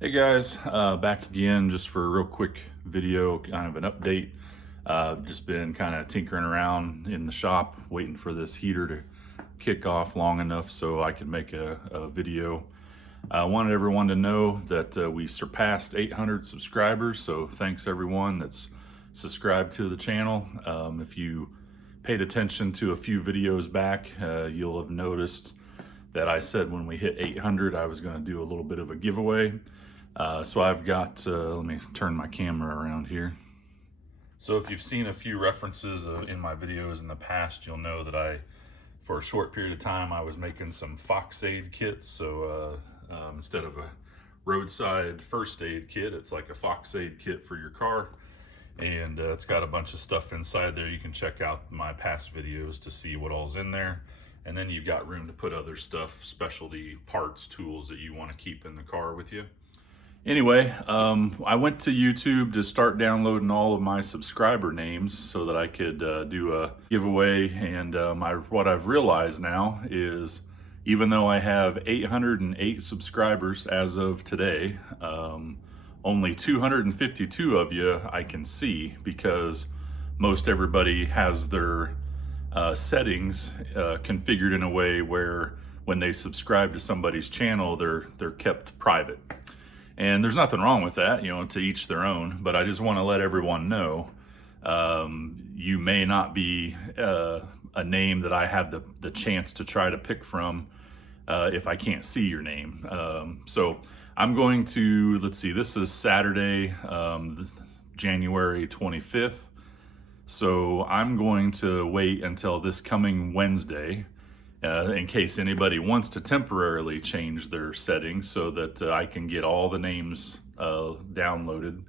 Hey guys, back again just for a real quick video, kind of an update. Just been kind of tinkering around in the shop, waiting for this heater to kick off long enough so I can make a video. I wanted everyone to know that we surpassed 800 subscribers, so thanks everyone that's subscribed to the channel. If you paid attention to a few videos back, you'll have noticed that I said when we hit 800 I was going to do a little bit of a giveaway. So I've got, let me turn my camera around here. So if you've seen a few references in my videos in the past, you'll know that for a short period of time, I was making some Fox aid kits. So instead of a roadside first aid kit, it's like a Fox aid kit for your car. And it's got a bunch of stuff inside there. You can check out my past videos to see what all's in there. And then you've got room to put other stuff, specialty parts, tools that you want to keep in the car with you. Anyway, I went to YouTube to start downloading all of my subscriber names so that I could do a giveaway. And what I've realized now is, even though I have 808 subscribers as of today, only 252 of you I can see, because most everybody has their settings configured in a way where when they subscribe to somebody's channel, they're kept private. And there's nothing wrong with that, you know, to each their own, but I just want to let everyone know, you may not be a name that I have the chance to try to pick from if I can't see your name. So I'm going to, let's see, this is Saturday, January 25th. So I'm going to wait until this coming Wednesday, in case anybody wants to temporarily change their settings, so that I can get all the names downloaded,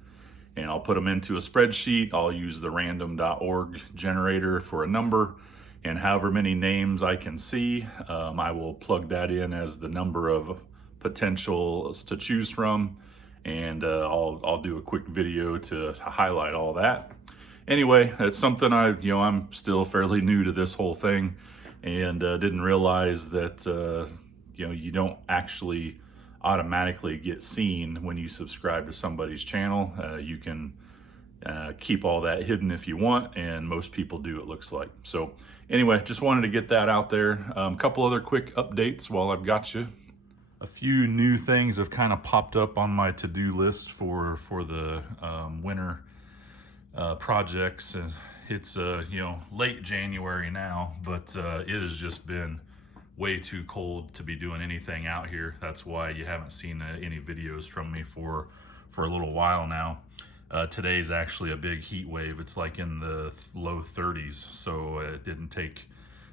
and I'll put them into a spreadsheet. I'll use the random.org generator for a number, and however many names I can see, I will plug that in as the number of potentials to choose from, and I'll do a quick video to highlight all that. Anyway, it's something I'm still fairly new to this whole thing, and didn't realize that you don't actually automatically get seen when you subscribe to somebody's channel. You can keep all that hidden if you want, and most people do, it looks like. So anyway, just wanted to get that out there. A couple other quick updates while I've got you. A few new things have kind of popped up on my to-do list for the winter projects. It's late January now, but it has just been way too cold to be doing anything out here. That's why you haven't seen any videos from me for a little while now. Today's actually a big heat wave. It's like in the low 30s, so it didn't take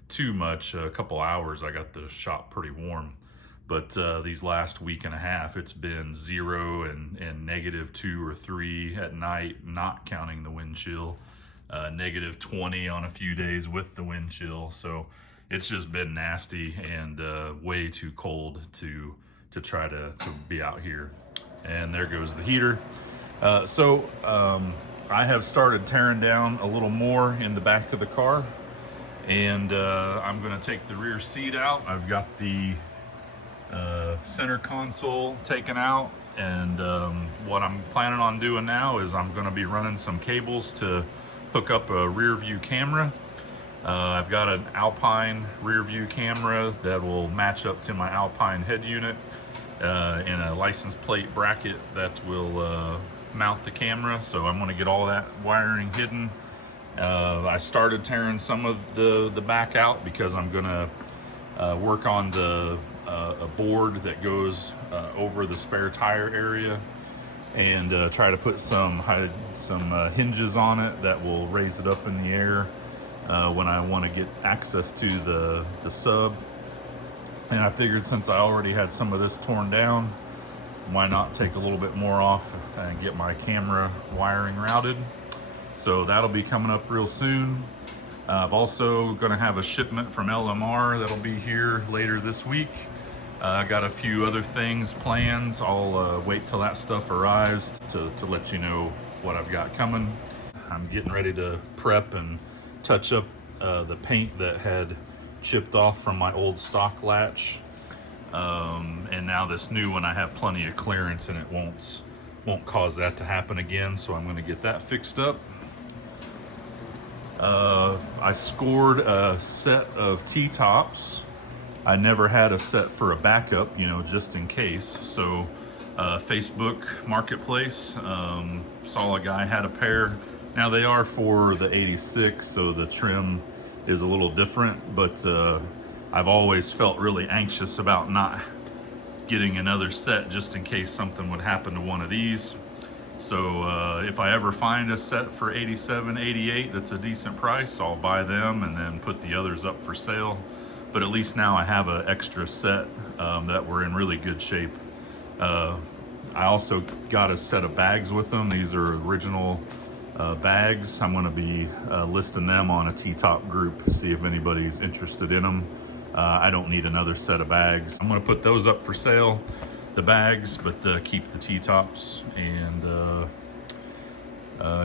too much. A couple hours, I got the shop pretty warm. But these last week and a half, it's been 0 and -2 or 3 at night, not counting the wind chill. -20 on a few days with the wind chill. So it's just been nasty and way too cold to try to be out here. And there goes the heater. I have started tearing down a little more in the back of the car, and I'm going to take the rear seat out. I've got the center console taken out, and what I'm planning on doing now is I'm going to be running some cables to hook up a rear view camera. I've got an Alpine rear view camera that will match up to my Alpine head unit, and a license plate bracket that will mount the camera. So I'm going to get all that wiring hidden. I started tearing some of the back out because I'm going to work on a board that goes over the spare tire area, and try to put some hinges on it that will raise it up in the air when I want to get access to the sub. And I figured, since I already had some of this torn down, why not take a little bit more off and get my camera wiring routed. So that'll be coming up real soon. I'm also going to have a shipment from LMR that'll be here later this week. I got a few other things planned. I'll wait till that stuff arrives to let you know what I've got coming. I'm getting ready to prep and touch up the paint that had chipped off from my old stock latch. And now this new one, I have plenty of clearance and it won't cause that to happen again. So I'm gonna get that fixed up. I scored a set of T-tops. I never had a set for a backup, you know, just in case. So Facebook Marketplace, saw a guy had a pair. Now they are for the 86, so the trim is a little different, but I've always felt really anxious about not getting another set just in case something would happen to one of these. So if I ever find a set for 87, 88 that's a decent price, I'll buy them and then put the others up for sale. But at least now I have an extra set that were in really good shape. I also got a set of bags with them. These are original bags. I'm gonna be listing them on a T-top group, see if anybody's interested in them. I don't need another set of bags. I'm gonna put those up for sale, the bags, but keep the T-tops. And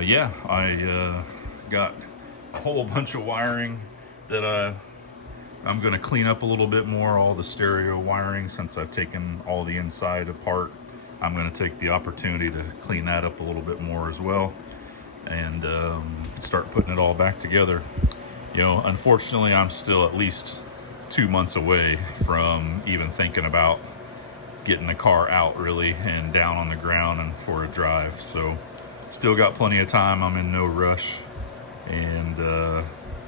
yeah, I got a whole bunch of wiring that I'm gonna clean up a little bit more, all the stereo wiring, since I've taken all the inside apart. I'm gonna take the opportunity to clean that up a little bit more as well, and start putting it all back together. You know, unfortunately, I'm still at least 2 months away from even thinking about getting the car out really and down on the ground and for a drive. So still got plenty of time. I'm in no rush. And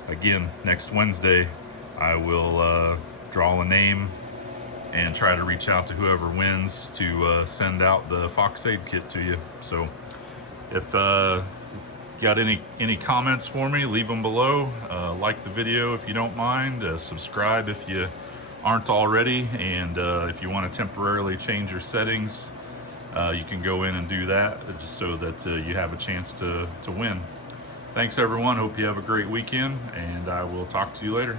again, next Wednesday, I will draw a name and try to reach out to whoever wins to send out the Fox Aid kit to you. So if got any comments for me, leave them below. Like the video if you don't mind. Subscribe if you aren't already. And if you want to temporarily change your settings, you can go in and do that just so that you have a chance to win. Thanks everyone. Hope you have a great weekend, and I will talk to you later.